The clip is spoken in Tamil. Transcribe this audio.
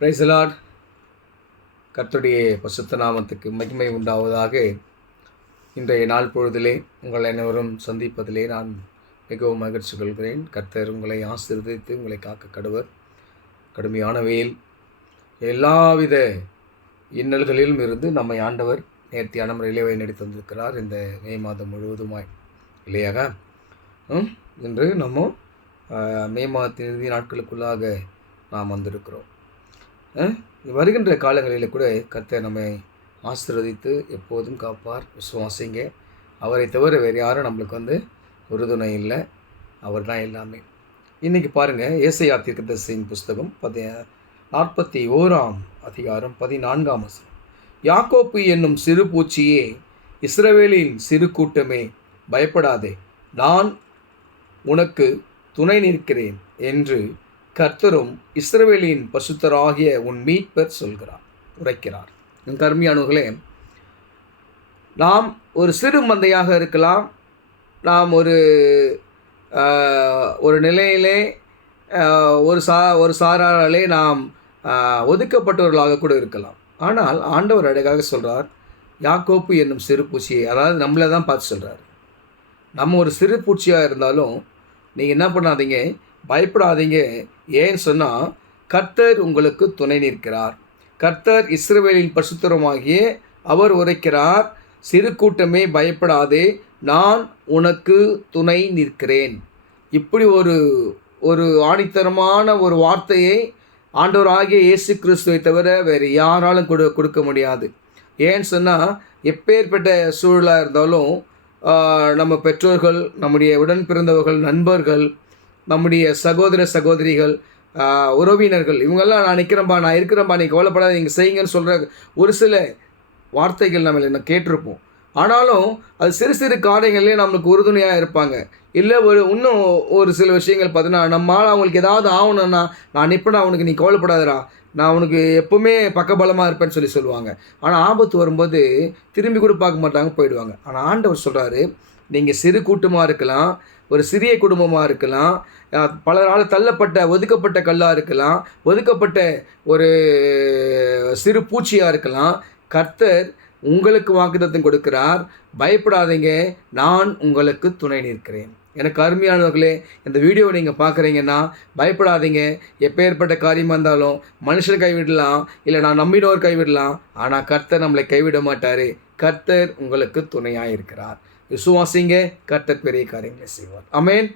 Praise the Lord. கர்த்தருடைய பரிசுத்த நாமத்துக்கு மகிமை உண்டாவதாக. இன்றைய நாள் பொழுதிலே உங்கள் அனைவரும் சந்திப்பதிலே நான் மிகவும் மகிழ்ச்சி கொள்கிறேன். கர்த்தர் உங்களை ஆசீர்வதித்து உங்களை காக்க கடவர். கடுமையான வெயில், எல்லாவித இன்னல்களிலும் இருந்து நம்மை ஆண்டவர் நேர்த்தியான முறையிலே வழிநடத்தி வந்திருக்கிறார் இந்த மே மாதம் முழுவதுமாய், இல்லையாக. இன்று நம்ம மே மாதத்தின் இறுதி நாட்களுக்குள்ளாக நாம் வந்திருக்கிறோம். வருகின்ற காலங்களில் கூட கர்த்தர் நம்மை ஆசீர்வதித்து எப்போதும் காப்பார். விசுவாசிங்க. அவரை தவிர வேறு யாரும் நம்மளுக்கு உறுதுணை இல்லை. அவர் தான் எல்லாமே. இன்றைக்கி பாருங்கள், ஏசாயா தீர்க்கதரிசியின் புஸ்தகம் 41 அதிகாரம் 14 வசனம். யாக்கோப்பு என்னும் சிறு பூச்சியே, இஸ்ரவேலின் சிறு கூட்டமே, பயப்படாதே, நான் உனக்கு துணை நிற்கிறேன் என்று கர்த்தரும் இஸ்ரவேலின் பரிசுத்தராகிய உன் மீட்பர் உரைக்கிறார். கருமையானவர்களே, நாம் ஒரு சிறு மந்தையாக இருக்கலாம். நாம் ஒரு நிலையிலே ஒரு சாராலே நாம் ஒதுக்கப்பட்டவர்களாக கூட இருக்கலாம். ஆனால் ஆண்டவர் அழகாக சொல்கிறார், யாக்கோப்பு என்னும் சிறு பூச்சியை, அதாவது நம்மளை தான் பார்த்து சொல்கிறார். நம்ம ஒரு சிறு பூச்சியாக இருந்தாலும் நீங்கள் என்ன பண்ணாதீங்க, பயப்படாதீங்க. ஏன்னு சொன்னால், கர்த்தர் உங்களுக்கு துணை நிற்கிறார். கர்த்தர் இஸ்ரவேலின் பரிசுத்தருமாகிய அவர் உரைக்கிறார், சிறு கூட்டமே பயப்படாதே, நான் உனக்கு துணை நிற்கிறேன். இப்படி ஒரு ஆணித்தரமான ஒரு வார்த்தையை ஆண்டவராகிய இயேசு கிறிஸ்துவை தவிர வேறு யாராலும் கொடுக்க முடியாது. ஏன்னு சொன்னால், எப்பேற்பட்ட சூழலாக இருந்தாலும் நம்ம பெற்றோர்கள், நம்முடைய உடன் பிறந்தவர்கள், நண்பர்கள், நம்முடைய சகோதர சகோதரிகள், உறவினர்கள், இவங்கெல்லாம் நான் நிற்கிறேன்பா, நான் இருக்கிறேன்பா, நீ கவலைப்படாத, நீங்கள் செய்யுங்கன்னு சொல்கிற ஒரு சில வார்த்தைகள் நம்ம கேட்டிருப்போம். ஆனாலும் அது சிறு சிறு காரியங்கள்லேயே நம்மளுக்கு உறுதுணையாக இருப்பாங்க. இல்லை இன்னும் ஒரு சில விஷயங்கள் பார்த்தீங்கன்னா, நம்மளால் அவங்களுக்கு ஏதாவது ஆகணும்னா, நான் நிற்பேன், அவனுக்கு நீ கவலைப்படாதடா, நான் உனக்கு எப்போவுமே பக்கபலமாக இருப்பேன்னு சொல்லுவாங்க. ஆனால் ஆபத்து வரும்போது திரும்பி கூட பார்க்க மாட்டாங்க, போயிடுவாங்க. ஆனால் ஆண்டவர் சொல்கிறாரு, நீங்கள் சிறு கூட்டமாக இருக்கலாம், ஒரு சிறிய குடும்பமாக இருக்கலாம், பலரால் தள்ளப்பட்ட ஒதுக்கப்பட்ட கல்லாக இருக்கலாம், ஒதுக்கப்பட்ட ஒரு சிறு பூச்சியாக இருக்கலாம். கர்த்தர் உங்களுக்கு வாக்குத்தத்தம் கொடுக்கிறார், பயப்படாதீங்க, நான் உங்களுக்கு துணை நிற்கிறேன். எனக்கு அருமையானவர்களே, இந்த வீடியோவை நீங்கள் பார்க்குறீங்கன்னா பயப்படாதீங்க. எப்பேற்பட்ட காரியமாக இருந்தாலும் மனுஷர் கைவிடலாம், இல்லை நான் நம்பினோர் கைவிடலாம், ஆனால் கர்த்தர் நம்மளை கைவிட மாட்டார். கர்த்தர் உங்களுக்கு துணையாக இருக்கிறார். விசுவாசிங்க, கர்த்தர் பெரிய காரியங்களை செய்வார். ஆமென்.